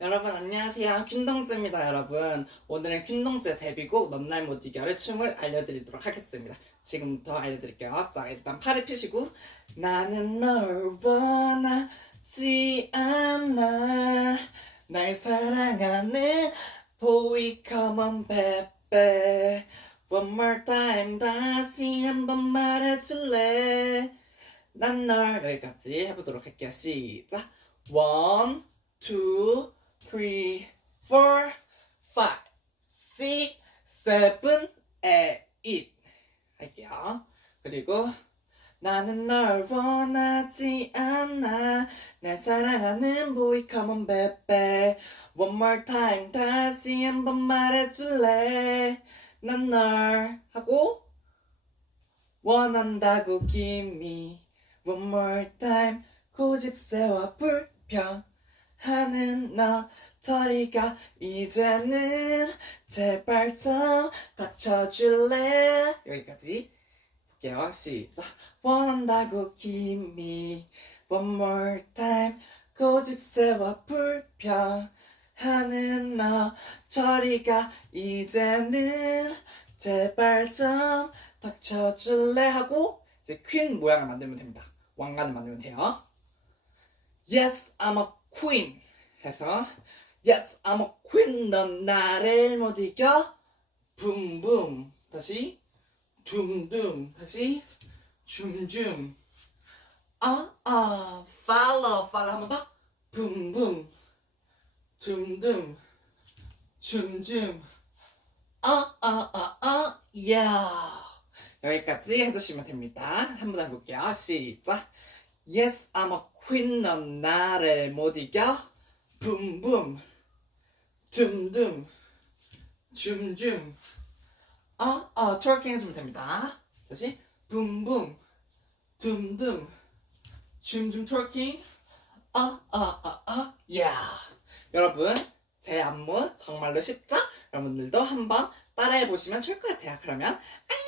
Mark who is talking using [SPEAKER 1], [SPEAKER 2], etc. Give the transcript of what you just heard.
[SPEAKER 1] 여러분 안녕하세요. 퀸동즈입니다 여러분. 오늘은 퀸동즈의 데뷔곡 넌날 못 이겨를 춤을 알려드리도록 하겠습니다. 지금부터 알려드릴게요. 자 일단 팔을 펴시고. 나는 널 원하지 않아. 날 사랑하는 보이 on baby. One more time 다시 한번 말해줄래? 난 널 여기까지 해보도록 할게요. 시작. One, two, three, four, five, six, seven, eight 할게요. 그리고 나는 널 원하지 않아 날 사랑하는 come on baby One more time 다시 한번 말해줄래 난 널 하고 원한다고 give One more time 고집세와 불평하는 너 저리가 이제는 제발 좀 닥쳐줄래 여기까지 볼게요 시작 원한다고 me One more time 고집세와 불평하는 너 저리가 이제는 제발 좀 닥쳐줄래 하고 이제 퀸 모양을 만들면 됩니다. 왕관을 만들면 돼요. Yes, I'm a queen. 해서 Yes, I'm a queen. 넌 나를 못 이겨. 붐붐. 다시 둠둠. 다시 줌줌. 아, 아. Follow, follow 한번 더. 붐붐. 둠둠. 줌줌. 아, 아, 아, 아, 야. 여기까지 해주시면 됩니다. 한번 해볼게요. 시작. Yes, I'm a queen. 넌 나를 못 이겨. 붐붐. 둠둠. 줌줌. 아, 아, 트월킹 해주면 됩니다. 다시. 붐붐. 둠둠. 줌줌 트월킹. 아, 아, 아, 아, 야. 여러분, 제 안무 정말로 쉽죠? 여러분들도 한번 따라해보시면 좋을 것 같아요. 그러면 안녕!